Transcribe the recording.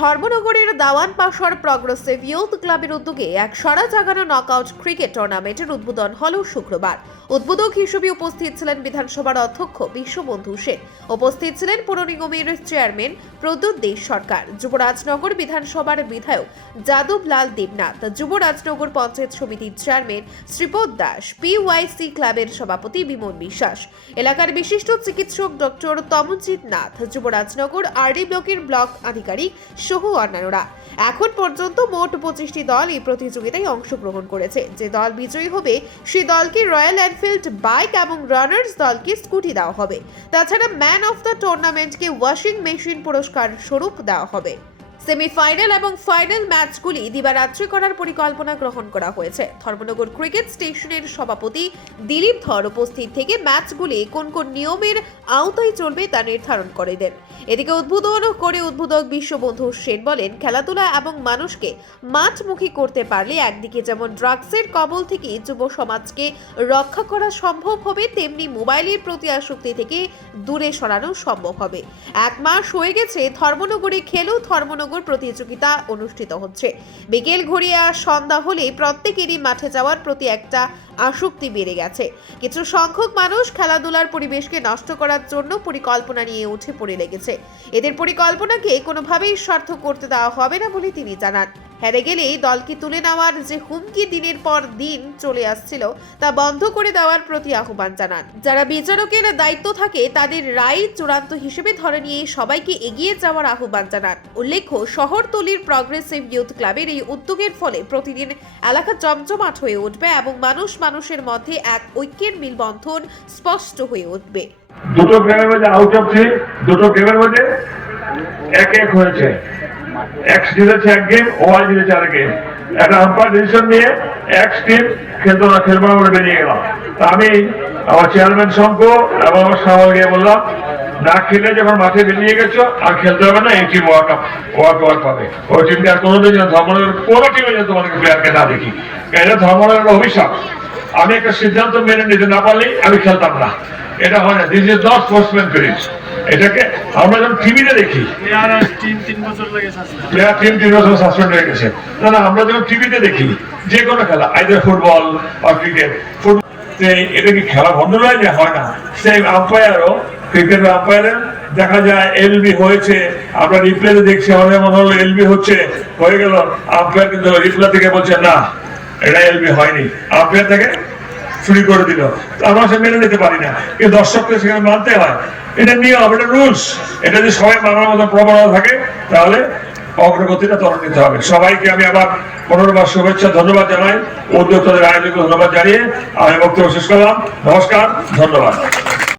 ধর্মনগরের দাওয়ান পাশার progressive youth ক্লাবের উদ্যোগে এক সারা জাগানো নকআউট ক্রিকেট টুর্নামেন্টের উদ্বোধন হল শুক্রবার। উদ্বোধক হিসেবে উপস্থিত ছিলেন বিধানসভার অধ্যক্ষ বিশ্ববন্ধু সেন, উপস্থিত ছিলেন পৌর নিগমের চেয়ারম্যান প্রদ্যুৎ দে সরকার, যুবরাজনগর বিধানসভার বিধায়ক যাদবলাল দেবনাথ, যুবরাজনগর পঞ্চায়েত সমিতির চেয়ারম্যান শ্রীপদ দাস, পিওয়াইসি ক্লাবের সভাপতি বিমল বিশ্বাস, এলাকার বিশিষ্ট চিকিৎসক ডক্টর তমনজিৎ নাথ, যুবরাজনগর আরডি ব্লকের ব্লক আধিকারিক সহ অন্যান্যরা। এখন পর্যন্ত মোট 25টি দল এই প্রতিযোগিতায় অংশগ্রহণ করেছে। যে দল বিজয়ী হবে সে দলকে রয়্যাল এনফিল্ড বাইক এবং রানার্স দলকে স্কুটি দেওয়া হবে। তাছাড়া ম্যান অফ দ্য টুর্নামেন্টকে ওয়াশিং মেশিন পুরস্কার স্বরূপ দেওয়া হবে। সেমিফাইনাল এবং ফাইনাল ম্যাচগুলি দিবারাত্রি করার পরিকল্পনা গ্রহণ করা হয়েছে। ধর্মনগর ক্রিকেট স্টেশনের সভাপতি দিলীপ ধর উপস্থিত থেকে ম্যাচগুলি কোন কোন নিয়মের আওতায় চলবে তা নির্ধারণ করে দেন। এদিকে উদ্বোধন করে উদ্বোধক বিশ্ববন্ধু সেন বলেন, খেলাধুলা এবং মানুষকে মাঠমুখী করতে পারলে একদিকে যেমন ড্রাগসের কবল থেকে যুব সমাজকে রক্ষা করা সম্ভব হবে, তেমনি মোবাইলের প্রতি আসক্তি থেকে দূরে সরানো সম্ভব হবে। 1 মাস হয়ে গেছে ধর্মনগরে খেলো ধর্মনগর প্রতিযোগিতা অনুষ্ঠিত হচ্ছে। বিকেল ঘুরিয়ে সন্ধ্যা হলে প্রত্যেকেরই মাঠে যাওয়ার প্রতি একটা আসক্তি বেড়ে গেছে। কিছু সংখ্যক মানুষ খেলাধুলার পরিবেশকে নষ্ট করার জন্য পরিকল্পনা নিয়ে উঠে পড়ে লেগেছে। এদের পরিকল্পনাকে কোনোভাবেই সার্থক করতে দেওয়া হবে না বলে তিনি জানান। হেরে গেলে দলকে তুলে নেওয়ার যে হুমকি দিনের পর দিন চলে আসছিল তা বন্ধ করে দেওয়ার প্রতি আহ্বান জানান। যারা বিচারকের দায়িত্ব থাকে তাদের রায় চূড়ান্ত হিসেবে ধরে নিয়ে সবাইকে এগিয়ে যাওয়ার আহ্বান জানান। উল্লেখ্য, শহরতলির প্রগ্রেসিভ ইউথ ক্লাবের এই উদ্যোগের ফলে প্রতিদিন এলাকা জমজমাট হয়ে উঠবে এবং মানুষের মধ্যে এক ঐক্যের মিলবন্ধন স্পষ্ট হয়ে উঠবে। দুটো গেমের মধ্যে আউট অফ 3, দুটো গেমের মধ্যে 1-1 হয়েছে। এক জিতেছে 1 গেম, ওয়াই জিতেছে 4 গেম। একটা আম্পায়ার ডিসিশন নিয়ে এক টিম খেলবো না বলে বেরিয়ে গেলাম। আমি আমার চেয়ারম্যান শঙ্কু এবং আমার সামল গিয়ে বললাম, না খেলে যখন মাঠে বেরিয়ে গেছো আর খেলতে হবে না, এই টিম ওয়ার্ক পাবে। ওই টিমকে আর কোনোদিন ধর্মনগরের কোনো টিমে যেন তোমাদেরকে প্লেয়ারকে না দেখি, এটা ধর্মনগরের অভিশাপ। আমি একটা সিদ্ধান্ত মেনে নিতে না পারলেই আমি খেলতাম না, এটা হয় না। This is not sportsman spirit. এটাকে আমরা যখন টিভিতে দেখি প্লেয়ার টিম 3 বছর সাসপেন্ড হয়ে গেছে, না আমরা যখন টিভিতে দেখি যে কোনো খেলা, আইদার ফুটবল বা ক্রিকেট, এটা কি খেলা বন্ধ হয়ে যায়? হয় না। সেই আম্পায়ারও, ক্রিকেট আম্পায়ারের দেখা যায় এলবি হয়েছে, আমরা রিপ্লেতে দেখছি আমাদের মনে হলো এলবি হয়ে গেল, আম্পায়ার কিন্তু রিপ্লে থেকে বলছে না এটা এলবি হয়নি, আম্পায়ার থেকে চুরি করে দিল। আমরা সে মেনে নিতে পারি না, কিন্তু দর্শককে সেখানে মানতে হয়। এটা নিয়ম, এটা রুলস। এটা যদি সবাই মানার মতো প্রবণতা থাকে তাহলে অগ্রগতিটা ত্বরান্বিত হবে। সবাইকে আমি আবার পুনর্বার শুভেচ্ছা ধন্যবাদ জানাই, উদ্যোক্তাদের আয়োজককে ধন্যবাদ জানিয়ে আমি বক্তব্য শেষ করলাম। নমস্কার, ধন্যবাদ।